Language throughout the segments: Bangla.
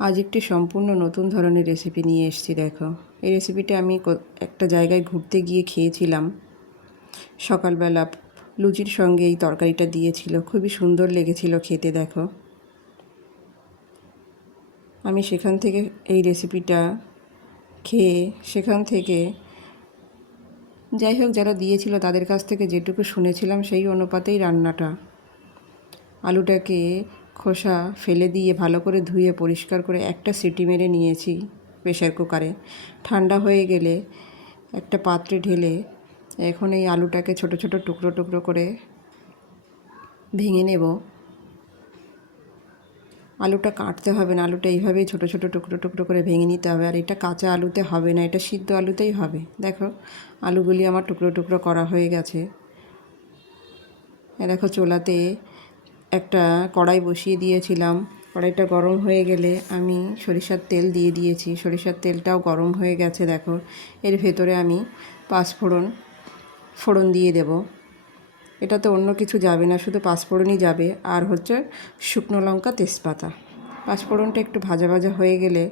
আজ একটি সম্পূর্ণ নতুন ধরনের রেসিপি নিয়ে এসেছি। দেখো, এই রেসিপিটা আমি একটা জায়গায় ঘুরতে গিয়ে খেয়েছিলাম। সকালবেলা লুচির সঙ্গে এই তরকারিটা দিয়েছিল, খুবই সুন্দর লেগেছিল খেতে। দেখো, আমি সেখান থেকে এই রেসিপিটা খেয়ে সেখান থেকে যাই হোক যারা দিয়েছিল তাদের কাছ থেকে যেটুকু শুনেছিলাম সেই অনুপাতেই রান্নাটা। আলুটাকে খোসা ফেলে দিয়ে ভালো করে ধুয়ে পরিষ্কার করে একটা সিটি মেরে নিয়েছি প্রেসার কুকারে। ঠান্ডা হয়ে গেলে একটা পাত্রে ঢেলে এখন এই আলুটাকে ছোট ছোট টুকরো টুকরো করে ভেঙে নেব। আলুটা কাটতে হবে না, আলুটা এইভাবেই ছোট ছোট টুকরো টুকরো করে ভেঙে নিতে হবে। আর এটা কাঁচা আলুতে হবে না, এটা সিদ্ধ আলুতেই হবে। দেখো, আলুগুলি আমার টুকরো টুকরো করা হয়ে গেছে। দেখো, চুলাতে একটা কড়াই বসিয়ে দিয়েছিলাম। কড়াইটা গরম হয়ে গেলে আমি সরিষার তেল দিয়ে দিয়েছি। সরিষার তেলটাও গরম হয়ে গেছে। দেখো, এর ভেতরে আমি ফোড়ন দিয়ে দেব। এটাতে অন্য কিছু যাবে না, শুধু পাঁচফোড়নই যাবে, আর হচ্ছে শুকনো লঙ্কা, তেজপাতা। পাঁচফোড়নটা একটু ভাজা ভাজা হয়ে গেলে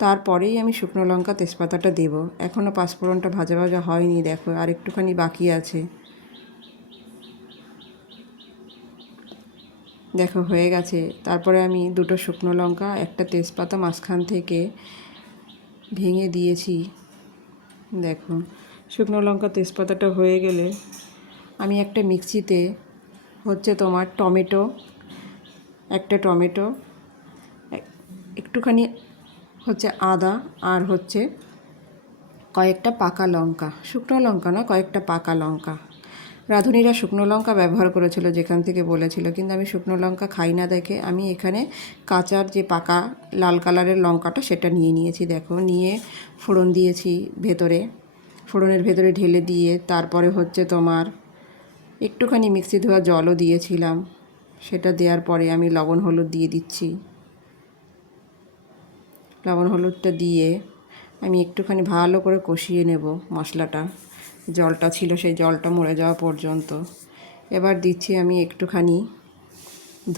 তারপরেই আমি শুকনো লঙ্কা তেজপাতাটা দেব। এখনও পাঁচফোড়নটা ভাজা ভাজা হয়নি। দেখো, আর একটুখানি বাকি আছে। দেখো, হয়ে গেছে। তারপরে আমি দুটো শুকনো লঙ্কা, একটা তেজপাতা মাঝখান থেকে ভেঙে দিয়েছি। দেখো, শুকনো লঙ্কা তেজপাতাটা হয়ে গেলে আমি একটা মিক্সিতে হচ্ছে তোমার একটা টমেটো, একটুখানি হচ্ছে আদা, আর হচ্ছে কয়েকটা পাকা লঙ্কা, শুকনো লঙ্কা না, কয়েকটা পাকা লঙ্কা। রাঁধুনিরা শুকনো লঙ্কা ব্যবহার করেছিল যেখান থেকে বলেছিল, কিন্তু আমি শুকনো লঙ্কা খাই না দেখে আমি এখানে কাঁচার যে পাকা লাল কালারের লঙ্কাটা সেটা নিয়ে নিয়েছি। দেখো, নিয়ে ফোড়ন দিয়েছি ফোড়নের ভেতরে ঢেলে দিয়ে তারপরে হচ্ছে তোমার একটুখানি মিক্সি ধোয়া জলও দিয়েছিলাম। সেটা দেওয়ার পরে আমি লবণ হলুদ দিয়ে দিচ্ছি। লবণ হলুদটা দিয়ে আমি একটুখানি ভালো করে কষিয়ে নেব মশলাটা। জলটা ছিল সেই জলটা মরে যাওয়া পর্যন্ত। এবার দিচ্ছি আমি একটুখানি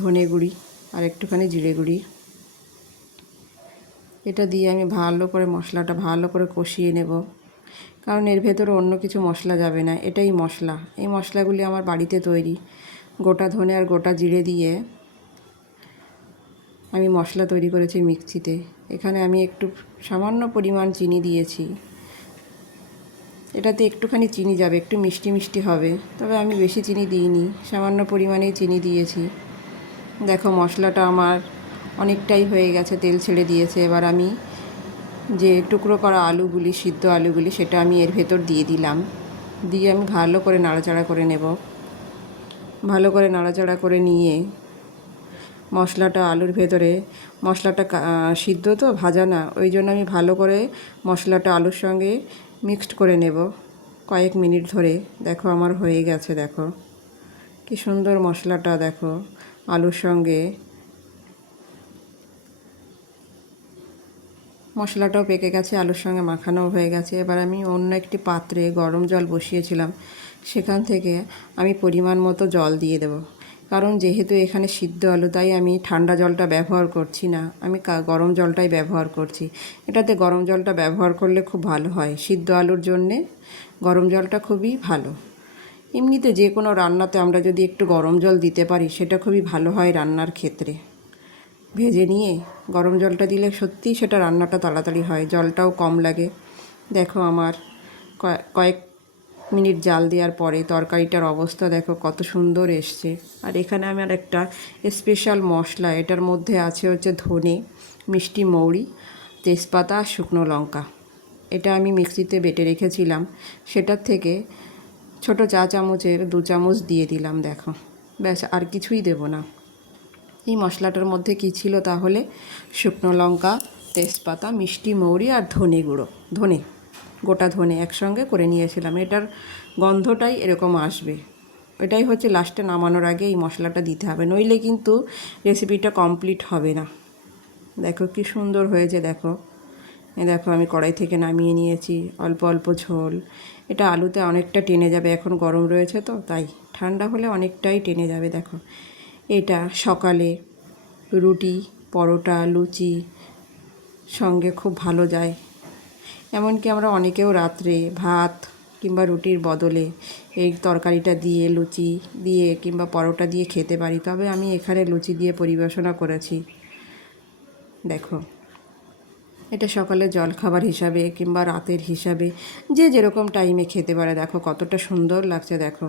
ধনে গুঁড়ি আর একটুখানি জিরে গুঁড়ি। এটা দিয়ে আমি ভালো করে মশলাটা ভালো করে কষিয়ে নেব, কারণ এর ভেতরে অন্য কিছু মশলা যাবে না, এটাই মশলা। এই মশলাগুলি আমার বাড়িতে তৈরি। গোটা ধনে আর গোটা জিরে দিয়ে আমি মশলা তৈরি করেছি মিক্সিতে। এখানে আমি একটু সামান্য পরিমাণ চিনি দিয়েছি। এটাতে একটুখানি চিনি যাবে, একটু মিষ্টি মিষ্টি হবে, তবে আমি বেশি চিনি দিইনি, সামান্য পরিমাণেই চিনি দিয়েছি। দেখো, মশলাটা আমার অনেকটাই হয়ে গেছে, তেল ছেড়ে দিয়েছে। এবার আমি যে টুকরো করা আলুগুলি, সিদ্ধ আলুগুলি, সেটা আমি এর ভেতর দিয়ে দিলাম। দিয়ে আমি ভালো করে নাড়াচাড়া করে নেব। ভালো করে নাড়াচাড়া করে নিয়ে মশলাটা আলুর ভেতরে, মশলাটা সিদ্ধ তো, ভাজা না, ওই জন্য আমি ভালো করে মশলাটা আলুর সঙ্গে মিক্সড করে নেব কয়েক মিনিট ধরে। দেখো, আমার হয়ে গেছে। দেখো কি সুন্দর মশলাটা, দেখো আলুর সঙ্গে মশলাটাও পেকে গেছে, আলুর সঙ্গে মাখানোও হয়ে গেছে। এবার আমি অন্য একটি পাত্রে গরম জল বসিয়েছিলাম, সেখান থেকে আমি পরিমাণ মতো জল দিয়ে দেব। কারণ যেহেতু এখানে সিদ্ধ আলু, তাই আমি ঠান্ডা জলটা ব্যবহার করছি না, আমি গরম জলটাই ব্যবহার করছি। এটাতে গরম জলটা ব্যবহার করলে খুব ভালো হয়। সিদ্ধ আলুর জন্যে গরম জলটা খুবই ভালো। এমনিতে যে কোনো রান্নাতে আমরা যদি একটু গরম জল দিতে পারি সেটা খুবই ভালো হয় রান্নার ক্ষেত্রে। ভেজে নিয়ে গরম জলটা দিলে সত্যিই সেটা রান্নাটা তাড়াতাড়ি হয়, জলটাও কম লাগে। দেখো, আমার কয়েক মিনিট জাল দেওয়ার পরে তরকারিটার অবস্থা দেখো কত সুন্দর এসছে। আর এখানে আমার একটা স্পেশাল মশলা, এটার মধ্যে আছে হচ্ছে ধনে, মিষ্টি মৌরি, তেজপাতা আর শুকনো লঙ্কা। এটা আমি মিক্সিতে বেটে রেখেছিলাম, সেটার থেকে ছোট চা চামচের 2 চামচ দিয়ে দিলাম। দেখো, ব্যাস, আর কিছুই দেব না। এই মশলাটার মধ্যে কী ছিল তাহলে? শুকনো লঙ্কা, তেজপাতা, মিষ্টি মৌরি আর ধনে, গোটা ধনে একসঙ্গে করে নিয়েছিলাম। এটার গন্ধটাই এরকম আসবে। এটাই হচ্ছে লাস্টে নামানোর আগে এই মশলাটা দিতে হবে, নইলে কিন্তু রেসিপিটা কমপ্লিট হবে না। দেখো কি সুন্দর হয়েছে। দেখো, দেখো আমি কড়াই থেকে নামিয়ে নিয়েছি, অল্প অল্প ঝোল। এটা আলুতে অনেকটা টেনে যাবে, এখন গরম রয়েছে তো, তাই ঠান্ডা হলে অনেকটাই টেনে যাবে। দেখো, এটা সকালে রুটি পরোটা, লুচি সঙ্গে খুব ভালো যায়। এমনকি আমরা অনেকেও রাত্রে ভাত কিংবা রুটির বদলে এই তরকারিটা দিয়ে, লুচি দিয়ে কিংবা পরোটা দিয়ে খেতে পারি। তবে আমি এখানে লুচি দিয়ে পরিবেশনা করেছি। দেখো, এটা সকালে জলখাবার হিসাবে কিংবা রাতের হিসাবে যে যেরকম টাইমে খেতে পারে। দেখো কতটা সুন্দর লাগছে, দেখো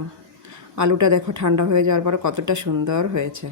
আলুটা দেখো ঠান্ডা হয়ে যাওয়ার পরে কতটা সুন্দর হয়েছে।